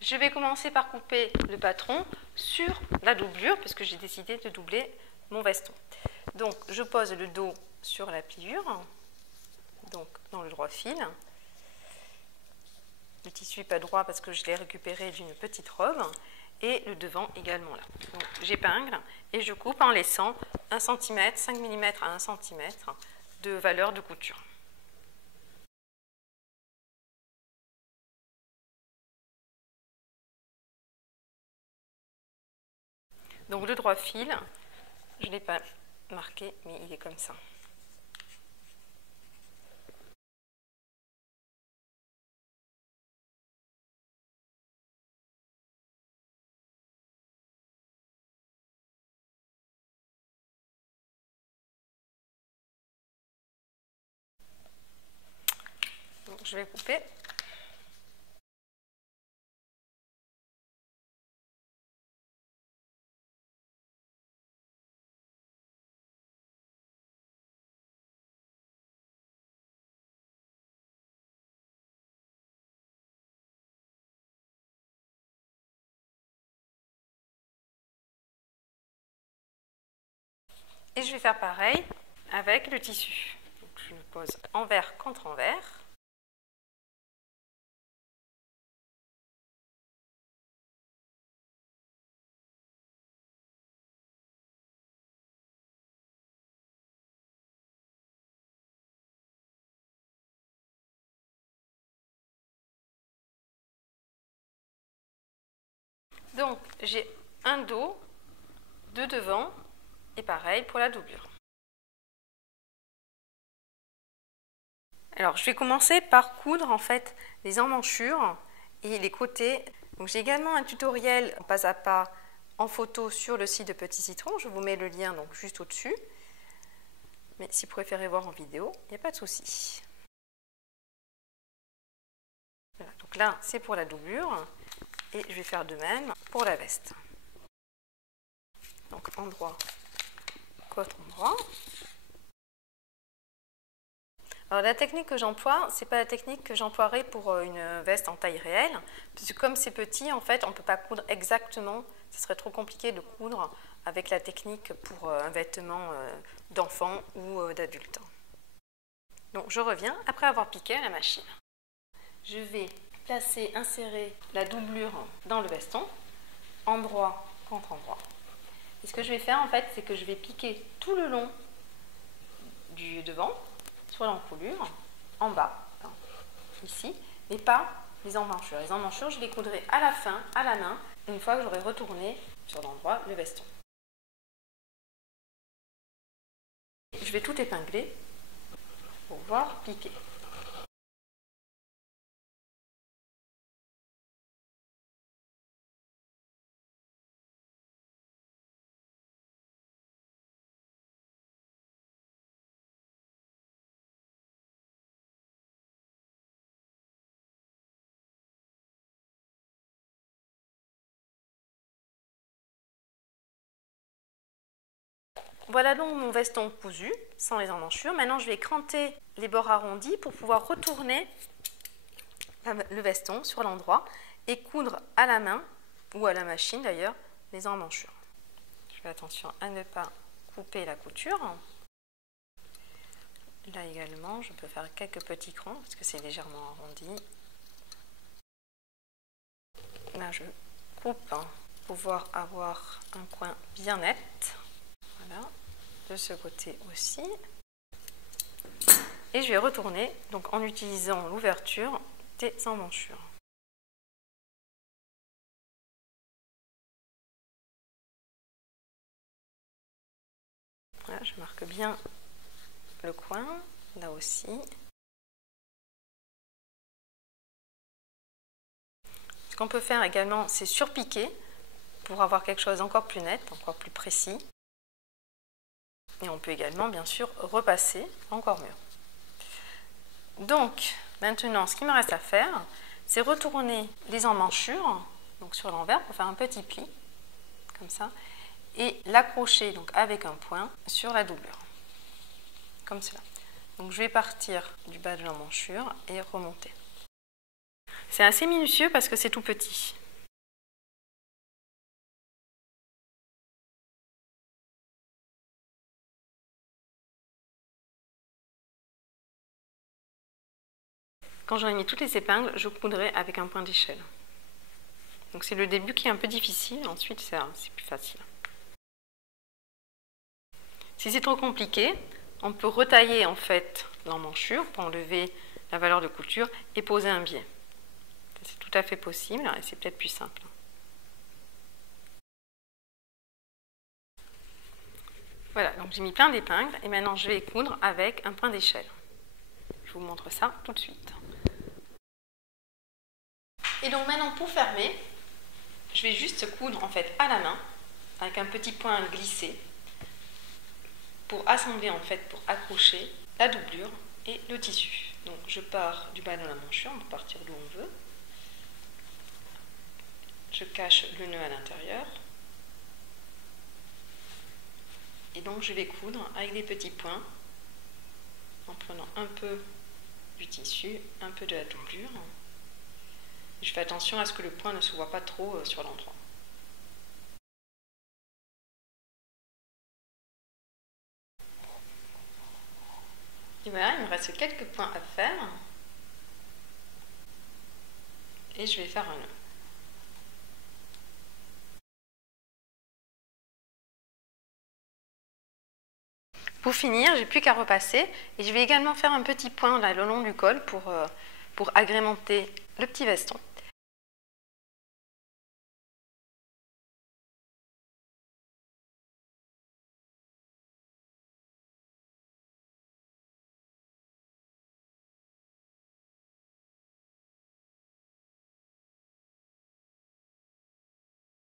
Je vais commencer par couper le patron sur la doublure, parce que j'ai décidé de doubler mon veston. Donc, je pose le dos sur la pliure, donc dans le droit fil. Le tissu n'est pas droit parce que je l'ai récupéré d'une petite robe. Et le devant également là. Donc, j'épingle et je coupe en laissant 1 cm, 5 mm à 1 cm de valeur de couture. Donc le droit fil, je ne l'ai pas marqué, mais il est comme ça. Donc je vais couper. Et je vais faire pareil avec le tissu. Donc je le pose envers contre envers. Donc j'ai un dos, deux devant et pareil pour la doublure. Alors je vais commencer par coudre en fait les emmanchures et les côtés. Donc j'ai également un tutoriel pas à pas en photo sur le site de Petit Citron. Je vous mets le lien donc juste au-dessus. Mais si vous préférez voir en vidéo, il n'y a pas de souci. Voilà, donc là c'est pour la doublure et je vais faire de même pour la veste. Donc endroit contre endroit. Alors la technique que j'emploie, c'est pas la technique que j'emploierai pour une veste en taille réelle, parce que comme c'est petit, en fait, on ne peut pas coudre exactement, ce serait trop compliqué de coudre avec la technique pour un vêtement d'enfant ou d'adulte. Donc je reviens après avoir piqué à la machine. Je vais placer, insérer la doublure dans le veston, endroit contre endroit. Et ce que je vais faire, en fait, c'est que je vais piquer tout le long du devant, sur l'encolure, en bas, ici, mais pas les emmanchures. Les emmanchures, je les coudrai à la fin, à la main, une fois que j'aurai retourné sur l'endroit le veston. Je vais tout épingler pour pouvoir piquer. Voilà donc mon veston cousu, sans les emmanchures. Maintenant, je vais cranter les bords arrondis pour pouvoir retourner le veston sur l'endroit et coudre à la main, ou à la machine d'ailleurs, les emmanchures. Je fais attention à ne pas couper la couture. Là également, je peux faire quelques petits crans parce que c'est légèrement arrondi. Là, je coupe pour pouvoir avoir un coin bien net. Voilà, de ce côté aussi. Et je vais retourner donc en utilisant l'ouverture des emmanchures. Voilà, je marque bien le coin, là aussi. Ce qu'on peut faire également, c'est surpiquer pour avoir quelque chose d'encore plus net, encore plus précis. Et on peut également, bien sûr, repasser encore mieux. Donc, maintenant, ce qu'il me reste à faire, c'est retourner les emmanchures, donc sur l'envers, pour faire un petit pli, comme ça, et l'accrocher donc avec un point sur la doublure, comme cela. Donc, je vais partir du bas de l'emmanchure et remonter. C'est assez minutieux parce que c'est tout petit. Quand j'aurai mis toutes les épingles, je coudrai avec un point d'échelle. Donc c'est le début qui est un peu difficile, ensuite c'est plus facile. Si c'est trop compliqué, on peut retailler en fait l'emmanchure pour enlever la valeur de couture et poser un biais. C'est tout à fait possible et c'est peut-être plus simple. Voilà, donc j'ai mis plein d'épingles et maintenant je vais coudre avec un point d'échelle. Je vous montre ça tout de suite. Et donc maintenant pour fermer, je vais juste coudre en fait à la main avec un petit point glissé pour assembler en fait, pour accrocher la doublure et le tissu. Donc je pars du bas de la manchure, on peut partir d'où on veut. Je cache le nœud à l'intérieur. Et donc je vais coudre avec des petits points en prenant un peu du tissu, un peu de la doublure. Je fais attention à ce que le point ne se voit pas trop sur l'endroit. Et voilà, il me reste quelques points à faire. Et je vais faire un nœud. Pour finir, j'ai plus qu'à repasser et je vais également faire un petit point là, le long du col pour agrémenter le petit veston.